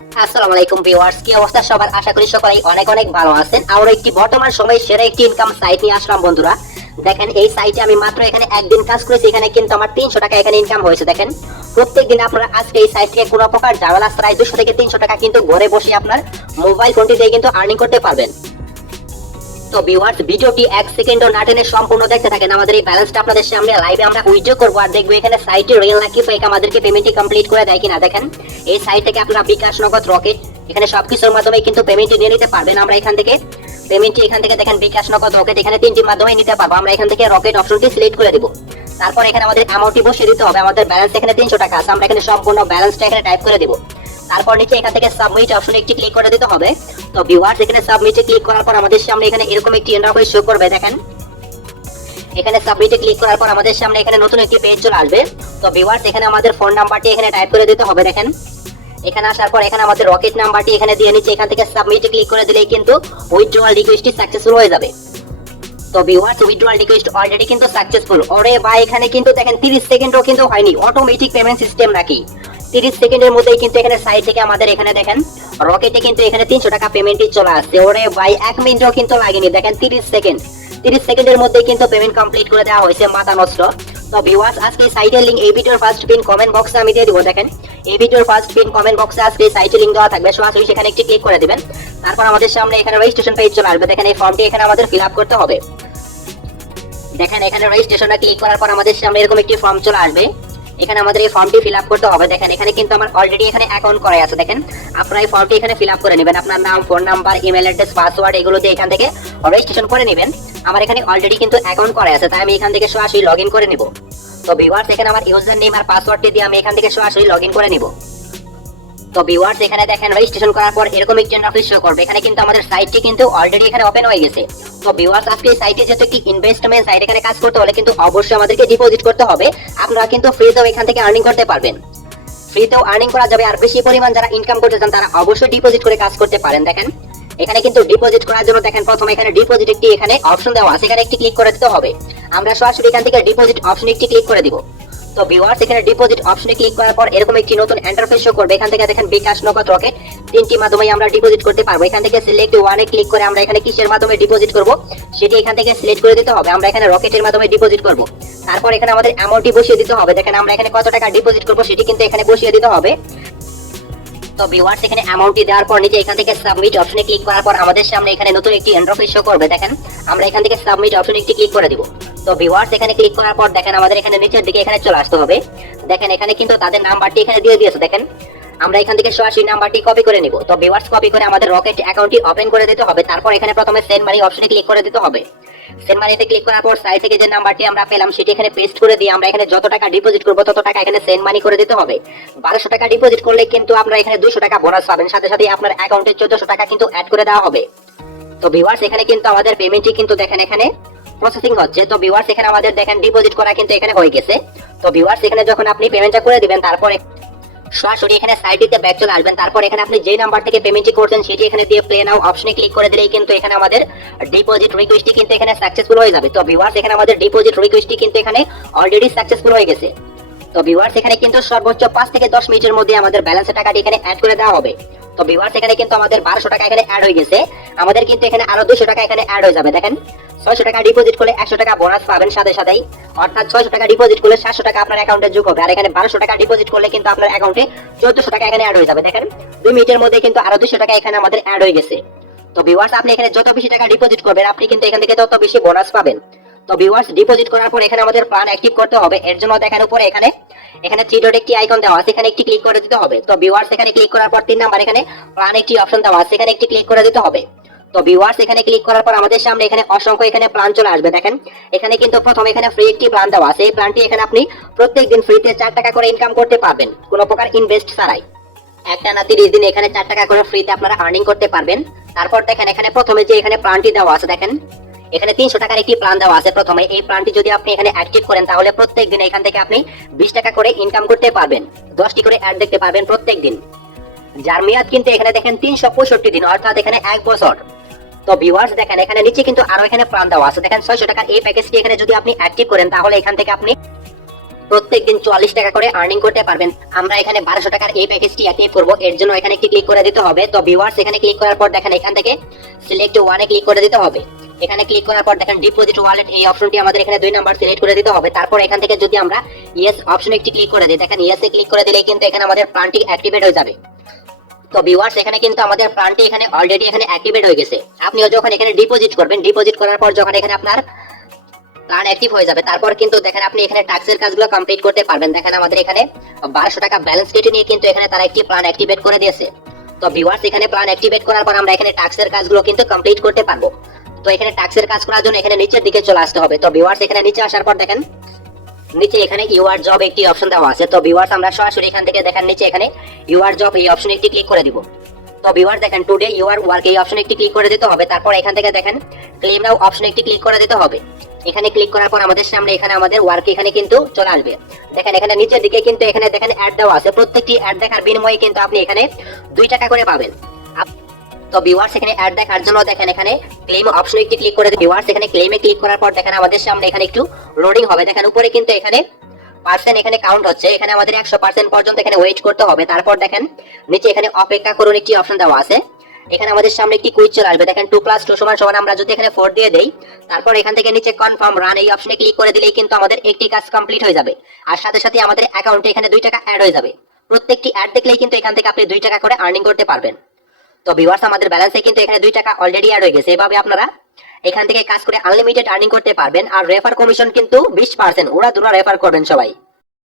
আসসালামু আলাইকুম ভিউয়ার্স, কি অবস্থা সবার? আশা করি সকলেই অনেক অনেক ভালো আছেন। আর একটি বর্তমান সময়ে সেরা একটি ইনকাম সাইট নিয়ে আসলাম বন্ধুরা। দেখেন এই সাইটে আমি মাত্র এখানে একদিন কাজ করেছি, এখানে কিন্তু আমার 300 টাকা এখানে ইনকাম হয়েছে। দেখেন প্রত্যেকদিন আপনারা আজকে এই সাইট থেকে কোনো প্রকার ঝামেলা ছাড়াই 200 থেকে 300 টাকা কিন্তু ঘরে বসে আপনার মোবাইল ফোনটি দিয়ে কিন্তু আর্নিং করতে পারবেন। তো ভিউয়ার্স, ভিডিওটি 1 সেকেন্ডও না টেনে সম্পূর্ণ দেখতে থাকেন। আমাদের এই ব্যালেন্সটা আপনাদের সামনে লাইভে আমরা উইথড্র করব, আর দেখবো এখানে সাইটে রিয়েল নাকি ফেক, আমাদেরকে পেমেন্টটি কমপ্লিট করে দেয় কিনা। দেখেন এই সাইট থেকে আপনারা বিকাশ, নগদ, রকেট এখানে সবকিছুর মাধ্যমে কিন্তু পেমেন্টটি নিয়ে নিতে পারবেন। আমরা এখান থেকে পেমেন্টটি দেখেন বিকাশ, নগদ, রকেট এখানে তিনটির মাধ্যমে নিতে পারবো। আমরা এখান থেকে রকেট অপশনটি সিলেক্ট করে দিব। তারপর এখানে আমাদের অ্যামাউন্টটি বসিয়ে দিতে হবে। আমাদের ব্যালেন্স এখানে 300 টাকা আছে, আমরা এখানে সম্পূর্ণ ব্যালেন্সটা এখানে টাইপ করে দিব। তারপর নিচে এখান থেকে সাবমিট অপশনে একটি ক্লিক করে দিতে হবে। তো ভিউয়ার্স, এখানে সাবমিটে ক্লিক করার পর আমাদের সামনে এখানে এরকম একটি ইন্টারফেস শো করবে। দেখেন এখানে সাবমিটে ক্লিক করার পর আমাদের সামনে এখানে নতুন একটি পেজ চলে আসবে। তো ভিউয়ার্স, এখানে আমাদের ফোন নাম্বারটি এখানে টাইপ করে দিতে হবে। দেখেন এখানে আসার পর এখানে আমাদের রকেট নাম্বারটি এখানে দিয়ে নিচে এখান থেকে সাবমিটে ক্লিক করে দিলেই কিন্তু উইথড্রয়াল রিকোয়েস্টটি সাকসেসফুল হয়ে যাবে। তো ভিউয়ার্স, উইথড্রয়াল রিকোয়েস্ট অলরেডি কিন্তু সাকসেসফুল। ওরে ভাই, এখানে কিন্তু দেখেন 30 সেকেন্ডও কিন্তু হয়নি, অটোমেটিক পেমেন্ট সিস্টেম নাকি। 30 সেকেন্ডের মধ্যেই কিন্তু এখানে সাইট থেকে আমাদের এখানে দেখেন রকেটে কিন্তু এখানে 300 টাকা পেমেন্টই চলে আসছে। ওরে ভাই, 1 মিনিটও কিন্তু লাগেনি। দেখেন 30 সেকেন্ডের মধ্যেই কিন্তু পেমেন্ট কমপ্লিট করে দেওয়া হয়েছে, মাথা নষ্ট। তো ভিউয়ার্স, আজকে সাইটের লিংক এই ভিডিওর ফার্স্ট পিন কমেন্ট বক্সে আমি দিয়ে দিব। দেখেন এই ভিডিওর ফার্স্ট পিন কমেন্ট বক্সে আজকে সাইটের লিংক দেওয়া থাকবে, সরাসরি সেখানে একটি ক্লিক করে দিবেন। তারপর আমাদের সামনে এখানে রেজিস্ট্রেশন পেজ চলে আসবে। দেখেন এই ফর্মটি এখানে আমাদের ফিল আপ করতে হবে। দেখেন এখানে রেজিস্ট্রেশনটা ক্লিক করার পর আমাদের সামনে এরকম একটি ফর্ম চলে আসবে। এখানে আমাদের এই ফর্মটি ফিল আপ করতে হবে। দেখেন এখানে কিন্তু আমার অলরেডি এখানে অ্যাকাউন্ট করা আছে। দেখেন আপনারা এই ফর্মটি এখানে ফিল আপ করে নেবেন, আপনার নাম, phone number, email address, password এগুলো দিয়ে এখান থেকে রেজিস্ট্রেশন করে নেবেন। আমার এখানে অলরেডি কিন্তু অ্যাকাউন্ট করা আছে, তাই আমি এখান থেকে সরাসরি লগইন করে নিব। তো ভিউয়ার্স, এখানে আমার ইউজার নেম আর পাসওয়ার্ডটি দিয়ে আমি এখান থেকে সরাসরি লগইন করে নিব। তো ভিউয়ার্স, এখানে দেখেন রেজিস্ট্রেশন করার পর এরকম একটি ইন্টারফেস শো করবে। এখানে কিন্তু আমাদের সাইটটি কিন্তু অলরেডি এখানে ওপেন হয়ে গেছে। তো ভিউয়ার্স, আজকে এই সাইটে যেহেতু একটি ইনভেস্টমেন্ট সাইট, এখানে কাজ করতে হলে কিন্তু অবশ্যই আমাদেরকে ডিপোজিট করতে হবে। আপনারা কিন্তু ফ্রিতেও এখান থেকে আর্নিং করতে পারবেন, ফ্রিতেও আর্নিং করা যাবে। আর বেশি পরিমাণ যারা ইনকাম করতে চান তারা অবশ্যই ডিপোজিট করে কাজ করতে পারেন। দেখেন এখানে কিন্তু ডিপোজিট করার জন্য দেখেন প্রথমে এখানে ডিপোজিট একটি এখানে অপশন দেওয়া আছে, এখানে একটি ক্লিক করে দিতে হবে। আমরা সরাসরি এখান থেকে ডিপোজিট অপশনে একটি ক্লিক করে দিব। তো ভিউয়ার্স, এখানে ডিপোজিট অপশনে ক্লিক করার পর এরকম একটি নতুন ইন্টারফেস শো করবে। এখান থেকে দেখেন বিকাশ, নগদ, রকেট তিনটি মাধ্যমে আমরা ডিপোজিট করতে পারবো। এখান থেকে সিলেক্ট ওয়ানে ক্লিক করে আমরা এখানে কিসের মাধ্যমে ডিপোজিট করব সেটি এখান থেকে সিলেক্ট করে দিতে হবে। আমরা এখানে রকেটের মাধ্যমে ডিপোজিট করব। তারপর এখানে আমাদের অ্যামাউন্টটি বসিয়ে দিতে হবে। দেখেন আমরা এখানে কত টাকা ডিপোজিট করব সেটি কিন্তু এখানে বসিয়ে দিতে হবে। তো ভিউয়ার্স, এখানে অ্যামাউন্টটি দেওয়ার পর নিচে এখান থেকে সাবমিট অপশনে ক্লিক করার পর আমাদের সামনে এখানে নতুন একটি ইন্টারফেস শো করবে। দেখেন আমরা এখান থেকে সাবমিট অপশনে একটি ক্লিক করে দিব। তো ভিউয়ার্স, এখানে ক্লিক করার পর দেখেন আমাদের এখানে নিচের দিকে এখানে চলে আসতে হবে। দেখেন এখানে কিন্তু তাদের নাম্বারটি এখানে দিয়ে দিয়েছে। দেখেন আমরা এখান থেকে সরাসরি নাম্বারটি কপি করে নিব। তো ভিউয়ার্স, কপি করে আমাদের রকেট অ্যাকাউন্টটি ওপেন করে দিতে হবে। তারপর এখানে প্রথমে সেন্ড মানি অপশনে ক্লিক করে দিতে হবে। সেন্ড মানিতে ক্লিক করার পর সাইড থেকে যে নাম্বারটি আমরা পেলাম সেটি এখানে পেস্ট করে দিয়ে আমরা এখানে যত টাকা ডিপোজিট করব তত টাকা এখানে সেন্ড মানি করে দিতে হবে। 1200 টাকা ডিপোজিট করলে কিন্তু আপনারা এখানে 200 টাকা বোনাস পাবেন, সাথে সাথে আপনার অ্যাকাউন্টে 1400 টাকা কিন্তু অ্যাড করে দেওয়া হবে। তো ভিউয়ার্স, এখানে কিন্তু আমাদের পেমেন্টটি কিন্তু দেখেন এখানে প্রসেসিং হচ্ছে। তো ভিউয়ার্স, এখানে আমাদের দেখেন ডিপোজিট করা কিন্তু এখানে হয়ে গেছে। তো ভিউয়ার্স, এখানে যখন আপনি পেমেন্টটা করে দিবেন তারপর সরাসরি এখানে সাইটটিতে ব্যাক চলে আসবেন। তারপর এখানে আপনি যে নাম্বার থেকে পেমেন্টটি করছেন সেটি এখানে দিয়ে প্লে নাও অপশনে ক্লিক করে দিলেই কিন্তু এখানে আমাদের ডিপোজিট রিকোয়েস্টটি কিন্তু এখানে সাকসেসফুল হয়ে যাবে। তো ভিউয়ার্স, এখানে আমাদের ডিপোজিট রিকোয়েস্টটি কিন্তু এখানে অলরেডি সাকসেসফুল হয়ে গেছে। তো ভিউয়ার্স, এখানে কিন্তু সর্বোচ্চ 5 থেকে 10 মিনিটের মধ্যে আমাদের ব্যালেন্সের টাকাটি এখানে অ্যাড করে দেওয়া হবে। তো ভিউয়ার্স, এখানে কিন্তু আমাদের 1200 টাকা এখানে অ্যাড হয়ে গেছে। আমাদের কিন্তু এখানে আরো 200 টাকা এখানে অ্যাড হয়ে যাবে। দেখেন 600 টাকা ডিপোজিট করলে 100 টাকা বোনাস পাবেন সাথে সাথেই, অর্থাৎ 600 টাকা ডিপোজিট করলে 700 টাকা আপনার অ্যাকাউন্টে যোগ হবে। আর এখানে 1200 টাকা ডিপোজিট করলে কিন্তু আপনার অ্যাকাউন্টে 1400 টাকা এখানে অ্যাড হয়ে যাবে। দেখেন 2 মিনিটের মধ্যে কিন্তু আরো 200 টাকা এখানে আমাদের অ্যাড হয়ে গেছে। তো ভিউয়ার্স, আপনি এখানে যত বেশি টাকা ডিপোজিট করবেন আপনি কিন্তু এখান থেকে তত বেশি বোনাস পাবেন। তো ভিউয়ার্স, ডিপোজিট করার পর এখানে আমাদের প্ল্যান অ্যাক্টিভ করতে হবে। এর জন্য দেখেন উপরে এখানে 3 ডট একটি আইকন দেওয়া আছে, এখানে একটি ক্লিক করে দিতে হবে। তো ভিউয়ার্স, এখানে ক্লিক করার পর 3 নাম্বার এখানে প্ল্যান একটি অপশন দেওয়া আছে, এখানে একটি ক্লিক করে দিতে হবে। তো ভিউয়ার্স, এখানে ক্লিক করার পর আমাদের সামনে এখানে অসংখ্য এখানে প্ল্যান চলে আসবে। দেখেন এখানে কিন্তু প্রথমে এখানে ফ্রি একটি প্ল্যান দেওয়া আছে। এই প্ল্যানটি এখানে আপনি প্রত্যেকদিন ফ্রিতে 4 টাকা করে ইনকাম করতে পারবেন কোনো প্রকার ইনভেস্ট ছাড়াই। একটানা 30 দিন এখানে 4 টাকা করে ফ্রিতে আপনারা আর্নিং করতে পারবেন। তারপর দেখেন এখানে প্রথমে যে এখানে প্ল্যানটি দেওয়া আছে, দেখেন এখানে 300 টাকার একটি প্ল্যান দেওয়া আছে। প্রথমে এই প্ল্যানটি যদি আপনি এখানে অ্যাক্টিভ করেন তাহলে প্রত্যেক দিন এখান থেকে আপনি 20 টাকা করে ইনকাম করতে পারবেন, 10টি করে অ্যাড দেখতে পারবেন প্রত্যেক দিন, যার মেয়াদ কিন্তু এখানে দেখেন 365 দিন, অর্থাৎ এখানে 1 বছর। তো ভিউয়ার্স, দেখেন এখানে নিচে কিন্তু আরো এখানে প্ল্যান দেওয়া আছে। দেখেন 600 টাকার এই প্যাকেজটি এখানে যদি আপনি অ্যাক্টিভ করেন তাহলে এখান থেকে আপনি প্রত্যেকদিন 44 টাকা করে আর্নিং করতে পারবেন। আমরা এখানে 1200 টাকার এই প্যাকেজটি অ্যাক্টিভ করব, এর জন্য এখানে একটি ক্লিক করে দিতে হবে। তো ভিউয়ার্স এখানে ক্লিক করার পর দেখেন এখান থেকে সিলেক্ট ওয়ানে ক্লিক করে দিতে হবে। এখানে ক্লিক করার পর দেখেন ডিপোজিট ওয়ালেট এই অপশনটি আমাদের এখানে 2 নাম্বার সিলেক্ট করে দিতে হবে। তারপর এখান থেকে যদি আমরা ইয়েস অপশনে একটি ক্লিক করে দিই, দেখেন ইয়েসে ক্লিক করে দিলেই কিন্তু এখানে আমাদের প্ল্যানটি অ্যাক্টিভেট হয়ে যাবে। তো ভিউয়ার্স এখানে কিন্তু আমাদের প্ল্যানটি এখানে অলরেডি এখানে অ্যাক্টিভেট হয়ে গেছে। আপনিও যখন এখানে ডিপোজিট করবেন, ডিপোজিট করার পর যখন এখানে আপনার প্ল্যান অ্যাক্টিভ হয়ে যাবে, তারপর কিন্তু দেখেন আপনি এখানে ট্যাক্সের কাজগুলো কমপ্লিট করতে পারবেন। দেখেন আমাদের এখানে 1200 টাকা ব্যালেন্স কেটে নিয়ে কিন্তু এখানে তারা একটি প্ল্যান অ্যাক্টিভেট করে দিয়েছে। তো ভিউয়ার্স এখানে প্ল্যান অ্যাক্টিভেট করার পর আমরা এখানে ট্যাক্সের কাজগুলো কিন্তু কমপ্লিট করতে পারবো। তো এখানে ট্যাক্সের কাজ করার জন্য এখানে নিচের দিকে চলে আসতে হবে। তো ভিউয়ার্স এখানে নিচে আসার পর দেখেন নিচে এখানে ইউআর জব একটি অপশন দেওয়া আছে। তো ভিউয়ার্স আমরা সরাসরি এখান থেকে দেখেন নিচে এখানে ইউআর জব এই অপশনে একটি ক্লিক করে দিব। তো ভিউয়ার্স দেখেন টুডে ইউআর ওয়ার্ক এই অপশনে একটি ক্লিক করে দিতে হবে। তারপর এখান থেকে দেখেন ক্লেম নাও অপশনে একটি ক্লিক করে দিতে হবে। এখানে ক্লিক করার পর আমাদের সামনে এখানে আমাদের ওয়ার্ক এখানে কিন্তু চলে আসবে। দেখেন এখানে নিচের দিকে কিন্তু এখানে দেখেন অ্যাড দেওয়া আছে। প্রত্যেকটি অ্যাড দেখার বিনিময়ে কিন্তু আপনি এখানে 2 টাকা করে পাবেন। তো ভিউয়ার্স এখানে অ্যাড দেখার জন্য দেখেন এখানে ক্লেম অপশনে একটি ক্লিক করে দিই। ভিউয়ার্স এখানে ক্লেমে ক্লিক করার পর দেখেন আমাদের সামনে এখানে একটু লোডিং হবে। দেখেন উপরে কিন্তু এখানে পার্সেন্ট এখানে কাউন্ট হচ্ছে। এখানে আমাদের 100% পর্যন্ত এখানে ওয়েট করতে হবে। তারপর দেখেন নিচে এখানে অপেক্ষা করুন একটি অপশন দেওয়া আছে। এখানে আমাদের সামনে একটি কুইজ চলে আসবে। দেখেন 2 + 2 = আমরা যদি এখানে 4 দিয়ে দেই, তারপর এখান থেকে নিচে কনফার্ম রান এই অপশনে ক্লিক করে দিলেই কিন্তু আমাদের একটি কাজ কমপ্লিট হয়ে যাবে। আর সাথে সাথে আমাদের অ্যাকাউন্টে এখানে 2 টাকা অ্যাড হয়ে যাবে। প্রত্যেকটি অ্যাড দেখলেই কিন্তু এখান থেকে আপনি 2 টাকা করে আর্নিং করতে পারবেন। তো ভিউয়ার্স আমাদের ব্যালেন্সে কিন্তু এখানে 2 টাকা অলরেডি অ্যাড হয়ে গেছে। এভাবে আপনারা এখান থেকে কাজ করে আনলিমিটেড আর্নিং করতে পারবেন। আর রেফার কমিশন কিন্তু 20%, ওরা দুরা রেফার করবেন সবাই।